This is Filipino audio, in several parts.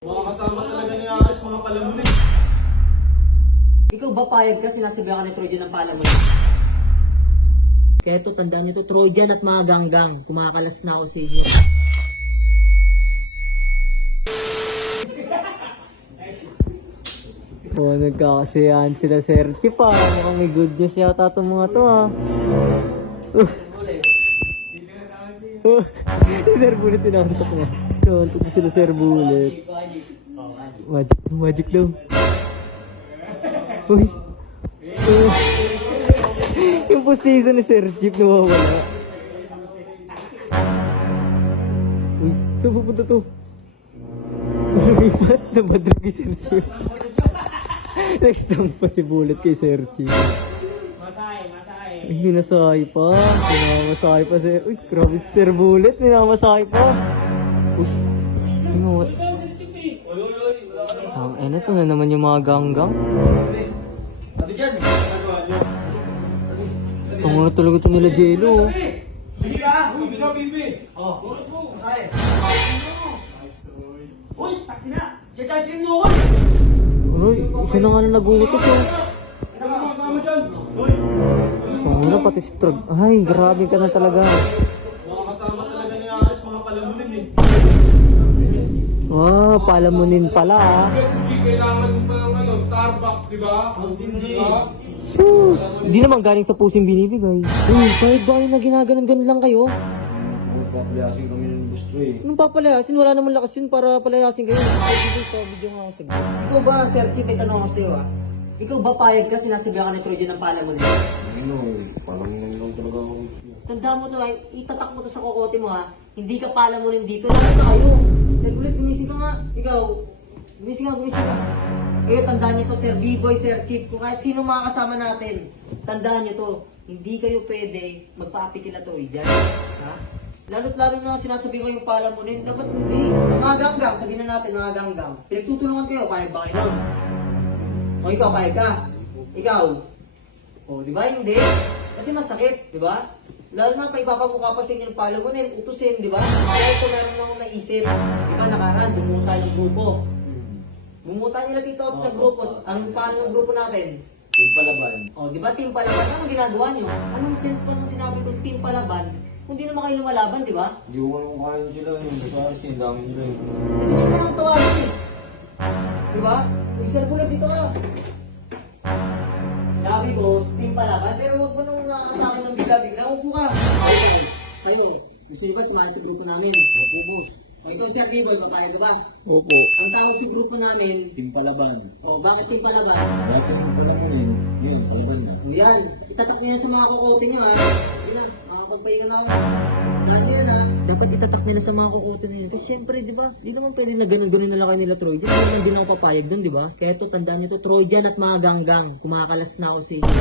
Mga kasama talaga ni Aris, mga palamunin. Ikaw ba payag ka sinasabihan ka ni Trojan ng palamunin? Kaya ito, tandaan nyo ito, Trojan at mga ganggang, kumakalas na ako sa inyo. Oh, nagkakasiyahan sila Sir Chip ah. Mukhang may good news yata itong mga to ah. Sir Bullet tinantok na. Tinantok na sila Sir Bullet. Magic daw. Uy. Yung postizo ni Sir Chip nawawala. Uy, saan pupunta to? Lumipat na badrog kay Sir Chip. Next time pa si Bullet kay Sir Chip. Ay, minasahay pa. Minamasahay pa Sir. Uy, grabe si Sir Bullet. Minamasahay pa. Uy, ano to na naman yung mga ganggang? Ang mga talaga ito nila Jello. Sige ka, hindi ka pipi. Uy, takina. Chachasin mo. Uy, isa na nga na nagutos oh. Ano mga kasama dyan? Uy. Ano pati si Trog. Ay, grabe ka na talaga. Mga kasama talaga ni Aris, mga palamunin eh. Ah, palamunin pala ah. Hindi kailangan pa ng Starbucks, di ba? Hindi. Sus, di naman galing sa pusing binibigay. Uy, kahit ba na ginaganon-ganon lang kayo? Papalayasin kami ng gusto eh. Anong papalayasin? Wala naman lakas yun para palayasin kayo. Video nga ako sa video. Ikaw ba, Sir Chip, may tanong ako sa'yo ah. Ikaw ba payag ka sinasabihan ka ni Trojan ng palamunin? Ano eh, palamunin lang talaga ako. Tanda mo to ay, itatak mo to sa kokote mo ha. Hindi ka palamunin dito, lahat na kayo. Sir Bullet, gumising ka nga. Ikaw, gumising ka. Kayo, tandaan nyo to, Sir B-Boy, Sir Chip, kung kahit sino mga kasama natin, tandaan nyo to, hindi kayo pwede magpaapi kila Trojan. Ha? Lalo't lalo na sinasabi ko yung palamunin, dapat hindi. Mga ganggang, sabihin na natin mga ganggang. Pinagtutulungan kayo, payag ba kayo? O ikaw, payag ka? Ikaw? O, di ba? Hindi. Kasi masakit, di ba? Lalo na pa ipapamukha pa sa inyo ng palamunin, utusin, di ba? Kaya ito meron akong naisip. Di ba, nakaraan, bumuta yung grupo. Bumuta nila dito sa grupo. Anong paano ng grupo natin? Team Palaban. O, di ba, team palaban? Anong ginagawa nyo? Anong sense pa nung sinabi kong team palaban? Kung di naman kayo lumalaban, di ba? Hindi ko alam kung kaya sila yun. Basta Aris, ang dami nila yun. Hindi nyo naman tawagin eh. Di ba? Uy, Sir Bullet, dito ka. Sinabi ko, team palaban, pero huwag mo nung nakatake ng bigla-bigla. Huwag mo ka. Kayo, gusto nyo ba sumali sa grupo namin? Opo, boss. O ikaw, Sir B-Boy, papayag ka ba? Opo. Ang tawag sa grupo namin, Team Palaban. o bakit team palaban? Dati yung palamunin, yun, Palaban na. O yan, itatak nyo yan sa mga kukote nyo ha. Sige na, makakapagpahinga na ako. Dahil yan ha. Dapat itatak nila sa mga kukote nila. Kasi syempre, di ba, di naman pwede na ganun-ganun na lang kayo nila Trojan. Hindi naman din ako papayag dun, di ba? Kaya ito, tandaan nyo to, Trojan at mga ganggang. Kumakalas na ako sa inyo.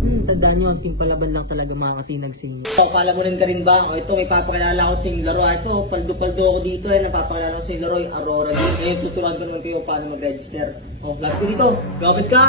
Tandaan nyo, ang team palaban lang talaga makakatinag sa inyo. So, palamunin ka rin ba? O ito, may papakilala ako sa inyong laro. Ito, paldo-paldo ako dito napapakilala ko sa inyong laro, yung Aurora Game. Ngayon, tuturuan ko naman kayo paano mag-register. O, lapit ko dito. Gabit ka.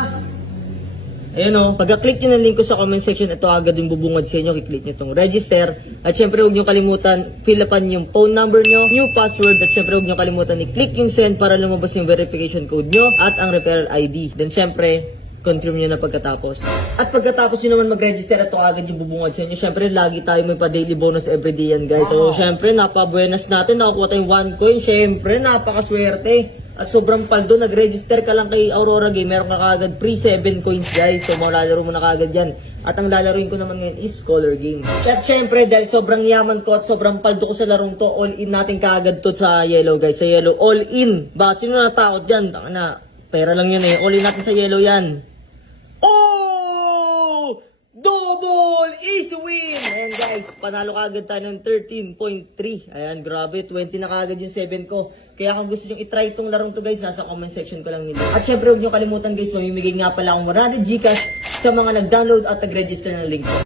Ayan o, pagka-click nyo ng link ko sa comment section, ito agad yung bubungad sa inyo, i-click nyo itong register. At syempre huwag nyo kalimutan, fill upan yung phone number nyo, new password, at syempre huwag nyo kalimutan i-click yung send para lumabas yung verification code nyo at ang referral ID. Then syempre, confirm nyo na pagkatapos. At pagkatapos nyo naman mag-register, ito agad yung bubungad sa inyo. Syempre, lagi tayo may pa-daily bonus everyday yan guys. So syempre, napabuenas natin, nakakuha tayong 1 coin. Syempre, napakaswerte. At sobrang paldo, nag-register ka lang kay Aurora Game, meron ka kagad free 7 coins guys. So malalaro mo na kagad yan. At ang lalaruin ko naman ngayon is Color Game. At syempre, dahil sobrang yaman ko at sobrang paldo ko sa larong to, all in natin kagad to sa yellow guys. Sa yellow, all in. Bakit sino natakot dyan? Na, pera lang yan eh. All in natin sa yellow yan. Oh! Double easy win! Ayan guys, panalo kagad tayo ng 13.3. Ayan, grabe, 20 na kagad yung 7 ko. Kaya kung gusto nyo itry itong larong to guys, nasa comment section ko lang nila. At syempre huwag nyo kalimutan guys, mamimigay nga pala akong 100 Gcash sa mga nag-download at nag-register ng link ko.